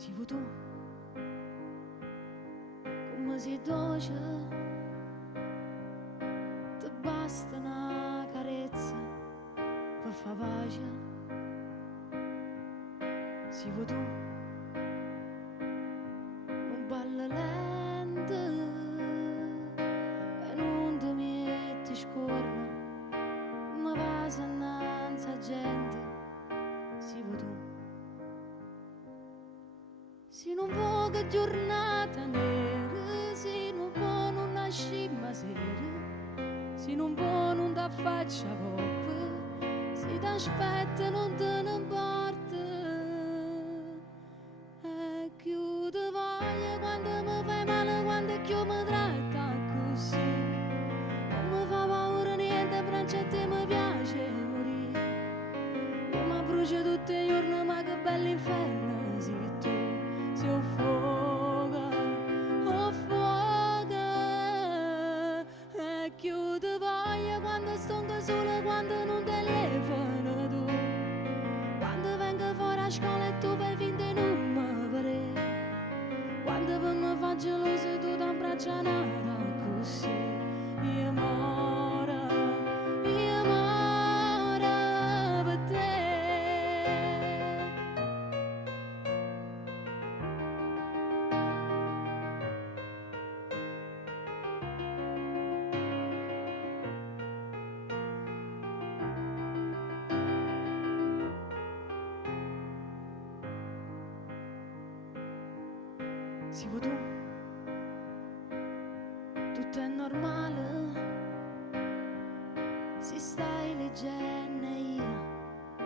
Si vuoi tu, come sei dolce, ti basta una carezza per far pace. Si vuoi tu, non balla lento e non ti metti scorno, ma passa innanzi a gente. Si vuoi tu, si non vuoi che giornata nera, si non vuoi non nasci ma sera, si non vuoi non da faccia coppa, si ti aspetta non te ne importa. E chiude voglia quando mi fai male, quando chiù mi tratta così, non mi fa paura niente, braccia a te mi piace morire. Io mi brucio tutti i giorni, ma che bell'inferno sei tu. Si affoga, affoga, e chiude voglia quando sto sola, quando non telefono tu, quando vengo fuori a scuola e tu fai finta di non mi vedere, quando poi mi fa gelosa e tu ti abbraccia nata così. Io moro per te. Si vuoi tu, tutto è normale, si stai leggendo e io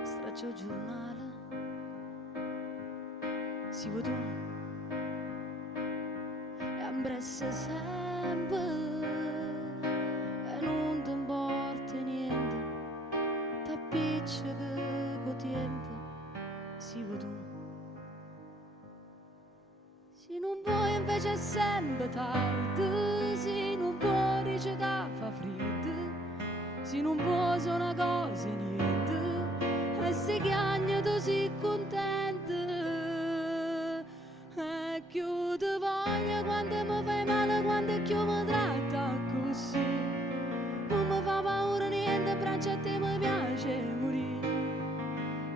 straccio il giornale. Si vuoi tu, e ambresse sempre e non ti importa niente, t'appiccia che col tempo. Si vuoi tu, se non vuoi invece è sempre tardi, se non vuoi dice che fa freddo, se non vuoi sono una cosa e niente, e se chiagna tu sei contenta. E chiude voglia quando mi fai male, quando chiù mi tratta così, non mi fa paura niente, braccia a te mi piace morire.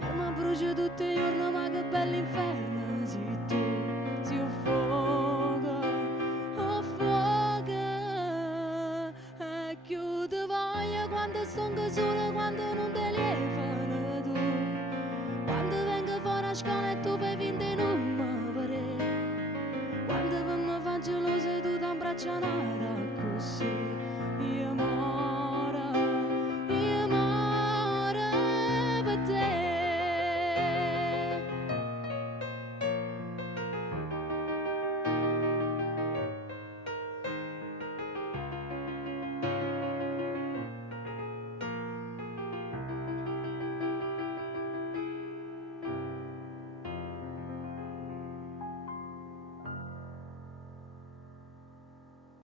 Io mi brucio tutti i giorni, ma che bell'inferno sei tu. Si affoga, affoga, e chiude voglia quando sto sola, quando non telefono tu, quando vengo fuori a scuola e tu fai finta di non mi vedere, quando poi mi fa gelosa e tu ti abbraccia nata così. Io